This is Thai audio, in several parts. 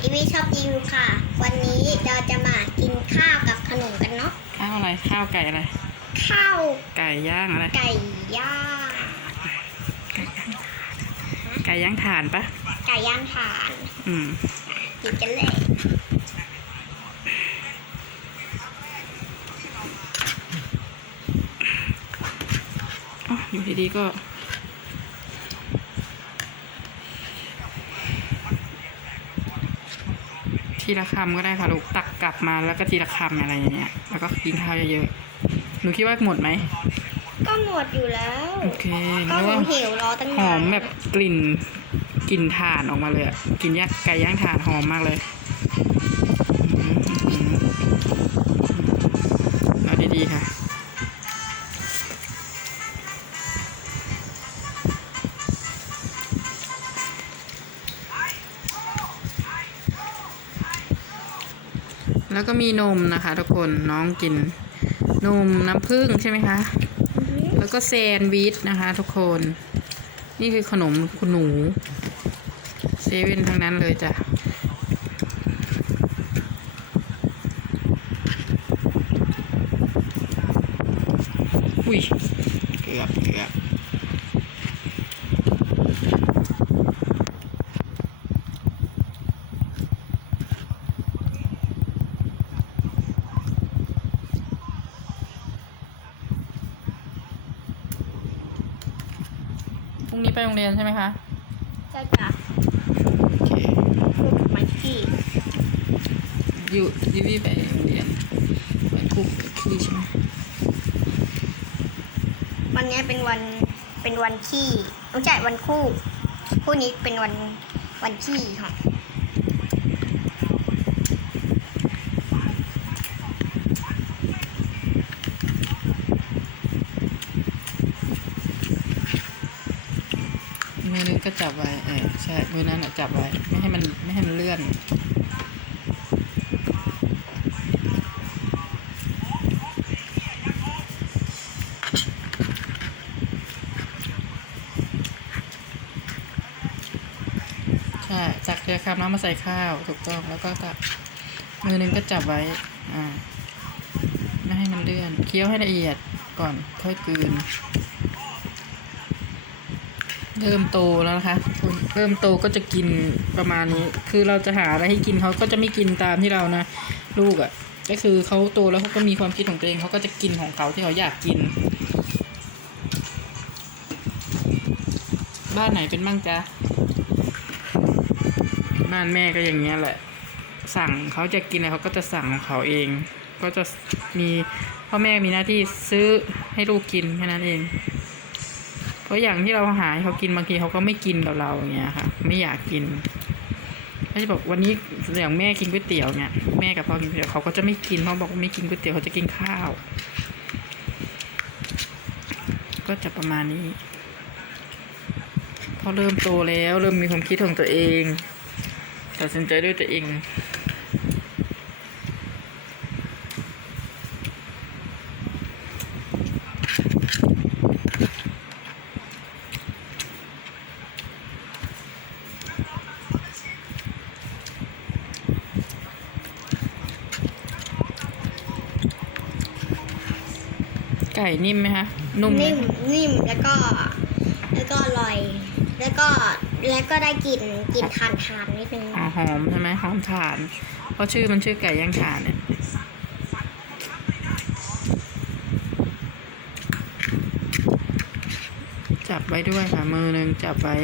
อีวีชอบรีวิวค่ะ วันนี้เราจะมากินข้าวกับขนมกันเนาะ ข้าวอะไร ข้าวไก่อะไร ข้าวไก่ย่างอะไร ไก่ย่าง ไก่ย่างถ่านปะไก่ย่างถ่าน อืมกินกันเลยอ๋ออยู่ดีๆก็ ทีละคำก็ได้ค่ะลูกตักกลับมาแล้วก็ทีละคำอะไรอย่างเงี้ยแล้วก็กินข้าวเยอะๆหนูคิดว่าหมดไหมก็หมดอยู่แล้วโอเคก็แล้วหนูว่าหิวรอตั้งหนาอนมแบบกลิ่นกลิ่นถ่านออกมาเลยอะกลิ่นย่างไก่ย่างถ่านหอมมากเลย แล้วก็มีนมนะคะ ทุกคนน้องกินนมน้ำผึ้งใช่ไหมคะ แล้วก็แซนด์วิชนะคะ ทุกคน นี่คือขนมคุณหนูเซเว่นทั้งนั้นเลยจ้ะอุ้ยเกือบเกือบ พรุ่งนี้ไปโรงเรียนใช่ไหมคะก็จะโอเคพูดมันที่อยู่ยูวี่ไปโรงเรียนไปคุกคีใช่ไหมวันนี้เป็นวันเป็นวันขี้ไม่ใช่วันคู่คู่นี้เป็นวันวันขี้ค่ะ มือนึง ก็จับไว้เออใช่มือนั้นจับไว้ ไม่ให้มันไม่ให้มันเลื่อนใช่ตักเทียคำน้ำมาใส่ข้าวถูกต้องแล้วก็ตักมือนึงก็จับไว้อ่าไม่ให้มันเลื่อน เคี้ยวให้ละเอียดก่อนค่อยกลืน เริ่มโตแล้วนะคะคุณเริ่มโตก็จะกินประมาณนี้ คือเราจะหาอะไรให้กินเขาก็จะไม่กินตามที่เรานะ ลูกอะ่ะ ก็คือเขาโตแล้วเขาก็มีความคิดของตัวเองเขาก็จะกินของเขาที่เขาอยากกิน บ้านไหนเป็นบ้างจ๊ะบ้านแม่ก็อย่างเงี้ยแหละ สั่งเขาจะกินอะไรเขาก็จะสั่งของเขาเอง ก็จะมีพ่อแม่มีหน้าที่ซื้อให้ลูกกินแค่นั้นเอง เพราะอย่างที่เราหาเขากินบางทีเขาก็ไม่กินกับเราอย่างเงี้ยค่ะ ไม่อยากกินเขาจะบอกวันนี้อย่างแม่กินก๋วยเตี๋ยวเนี่ยแม่กับพ่อกินก๋วยเตี๋ยวเขาก็จะไม่กินเขาะบอกว่าไม่กินก๋วยเตี๋ยวเขาจะกินข้าว ก็จะประมาณนี้พอเริ่มโตแล้ว เริ่มมีความคิดของตัวเองตัดสินใจด้วยตัวเอง ไก่นิ่มไหมคะนุ่มไหมนิ่มนิ่มแล้วก็ แล้วก็อร่อย แล้วก็แล้วก็ได้กลิ่นกลิ่นทานทานๆนิดนึงอ๋อหอมใช่ไหมหอมถ่าน เพราะชื่อมันชื่อไก่ย่างถ่านเนี่ยจับไว้ด้วยค่ะ มือหนึ่งจับไว้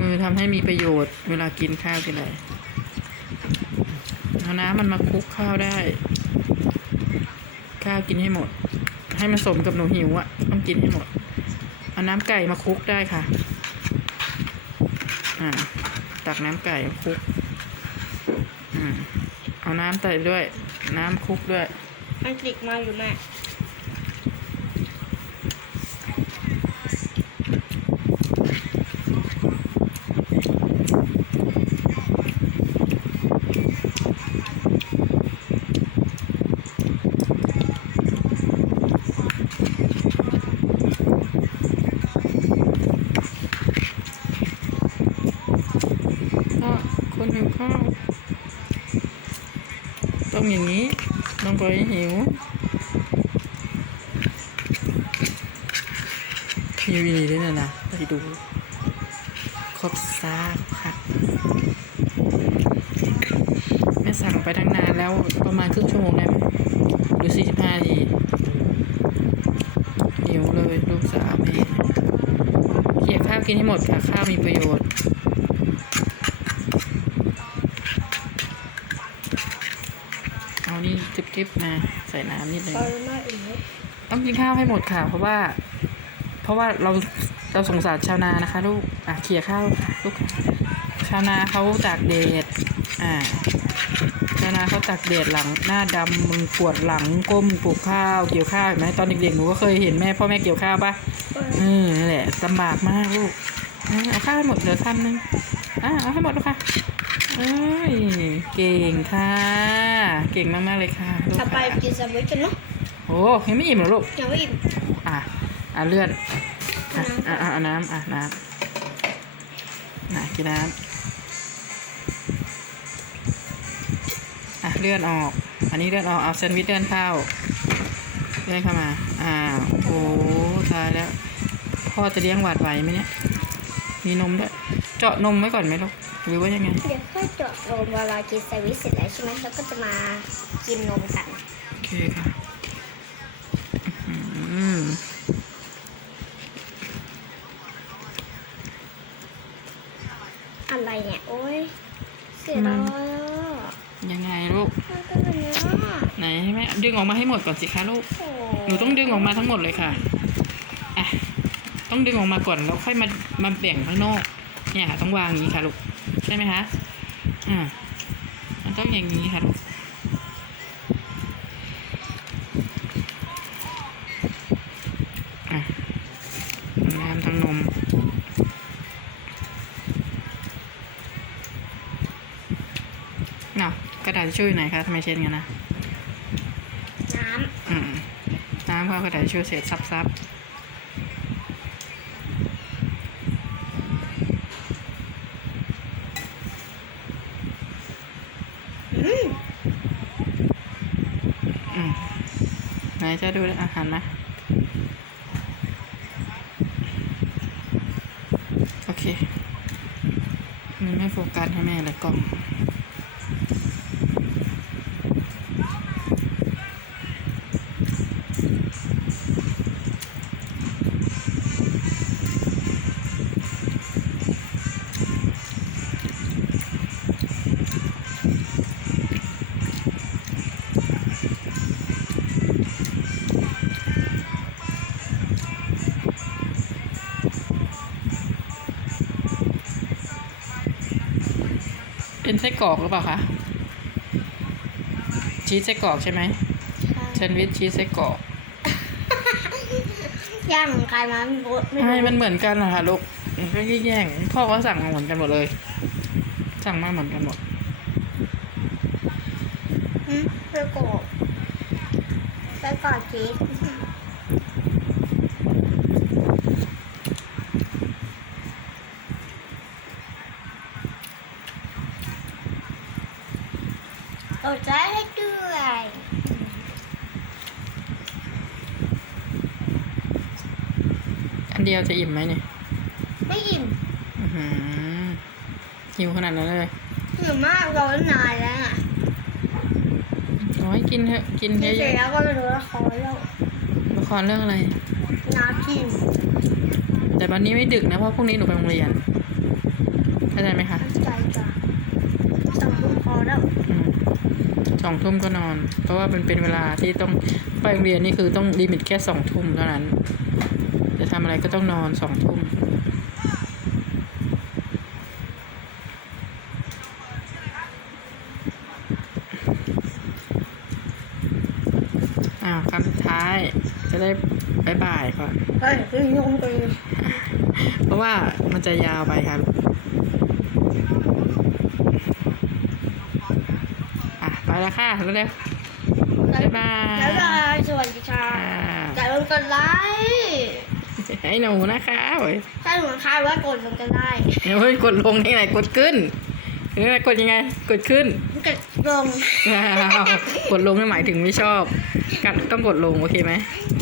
มือทำให้มีประโยชน์ เวลากินข้าวกินอะไรเอาน้ำมันมาคลุกข้าวได้ ข้าวกินให้หมด ให้มันสมกับหนูหิวอะต้องกินให้หมด เอาน้ำไก่มาคลุกได้ค่ะ อ่า ตักน้ำไก่คลุก อ่า เอาน้ำใส่ด้วย น้ำคลุกด้วย มันติดมาอยู่แม่ ต้องอย่างนี้ต้องปล่อยหิว มีวินีด้วยนะนะไปดู ครบซากค่ะแม่สั่งไปตั้งนานแล้วประมาณครึ่งชั่วโมงได้ไหมหรือสี่สิบห้าทีหิวเลยลูกสาวแม่เขี่ยข้าวกินให้หมดค่ะ ข้าวมีประโยชน์ จิบๆมาใส่น้ำนิดนึงปริมาตรอื่นต้องกินข้าวให้หมดค่ะ เพราะว่า เพราะว่าเราเราสงสารชาวนานะคะ ลูกอะเขี่ยข้าวค่ะลูกค่ะชาวนาเขาตากแดดอ่าชาวนาเขาตากแดดหลังหน้าดำมึงปวดหลังก้มปลูกข้าวเกี่ยวข้าวเห็นไหมตอนเด็กๆหนูก็เคยเห็นแม่พ่อแม่เกี่ยวข้าวปะเออนั่นแหละลำบากมากลูกอะเอาข้าวให้หมดเหลือคำนึงอะเอาให้หมดลูกค่ะ เอ้ยเก่งค่ะ เก่งมาก ๆ เลยค่ะลูกต่อไปค่ะกินแซนด์วิชกันเนาะโอ้ยังไม่อิ่มเหรอลูก ยังไม่อิ่มอะ อะเลื่อน อะอะอะเอาน้ำอะน้ำอะกินน้ำอะเลื่อนออก อันนี้เลื่อนออกเอาแซนด์วิชเลื่อนเข้าเลื่อนเข้ามาอ้าวโอ้ตายแล้ว พ่อจะเลี้ยงหวาดไหวไหมเนี่ย มีนมด้วย เจาะนมไว้ก่อนไหมลูก หรือว่ายังไง เดี๋ยวค่อยเจาะนมเวลากินแซนด์วิชเสร็จแล้วใช่ไหมแล้วก็จะมากินนมกัน โอเคค่ะอื้อหืออะไรเนี่ย โอ้ยเสียดายอะยังไงลูก มันเป็นแบบเนี้ยไหนให้แม่ดึงออกมาให้หมดก่อนสิคะลูก โอ้หนูต้องดึงออกมาทั้งหมดเลยค่ะอะ ต้องดึงออกมาก่อนแล้วค่อยมามาแบ่งข้างนอก เนี่ยค่ะต้องวางอย่างนี้ค่ะลูกใช่ไหมคะอ่ามันต้องอย่างนี้ค่ะลูกอะทั้งน้ำทั้งนมเนาะกระดาษทิชชู่อยู่ไหนคะทำไมเช็ดงั้นนะ น้อืม น้ำก็เอากระดาษทิชชู่เศษซับซับำอืม อืม ไหนจะดูอาหารนะโอเค มันไม่โฟกัสให้แม่เลยกล้อง ไส้กรอกหรือเปล่าคะชีสไส้กรอกใช่ไหมแซนด์วิชชีสไส้กรอกย่างของใครมาไม่รู้ไม่ใช่รู้มันเหมือนกันเหรอคะลูกมันก็แย่งพ่อก็สั่งมาเหมือนกันหมดเลย สั่งมาเหมือนกันหมดอืมไส้กรอกไส้กรอกชีส เอาใจให้ด้วยอันเดียวจะอิ่มไหมเนี่ยไม่อิ่มอื้อหือหิวขนาดนั้นเลยหิวมากร้อนนานแล้วอะโอ้ยกินเถอะกินกิเยนเสร็จอะแล้วก็มาดูละครแล้วๆละครเรื่องอะไร น้ำกินแต่วันนี้ไม่ดึกนะเพราะพรุ่งนี้หนูไปโรงเรียนเข้าใจไหมคะใจจ้ะสองทุ่มพอแล้ว อืม สองทุ่มก็นอน เพราะว่ามันเป็นเวลาที่ต้องไปโรงเรียนนี่คือต้องลิมิตแค่สองทุ่มเท่านั้น จะทำอะไรก็ต้องนอนสองทุ่มอ้าวคำสุดท้ายจะได้บายบายก่อนเฮ้ยเพิ่งยงไปเพราะว่ามันจะยาวไปครับ อะ ไป แล้วค่ะเร็วๆบ๊ายบายแล้วก็สวัสดีค่ะอ่าอย่าลืมกดไลค์ให้หนูนะคะโอ้ยถ้าหนูคาดว่ากดลงกันได้เฮ้ยกดลงที่ไหนกดขึ้นเออกดยังไง กดขึ้น กดลงอ้าวกดลงไม่หมายถึงไม่ชอบกัดต้องกดลงโอเคไหม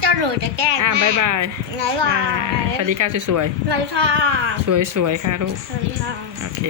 เจ้าหนูจะแกล้งอ่าแม่บายบายบายบาอ่ายสวัสดีค่ะสวยสวัสดีค่ะๆสวยๆค่ะลูกสวัสดีค่ะโอเค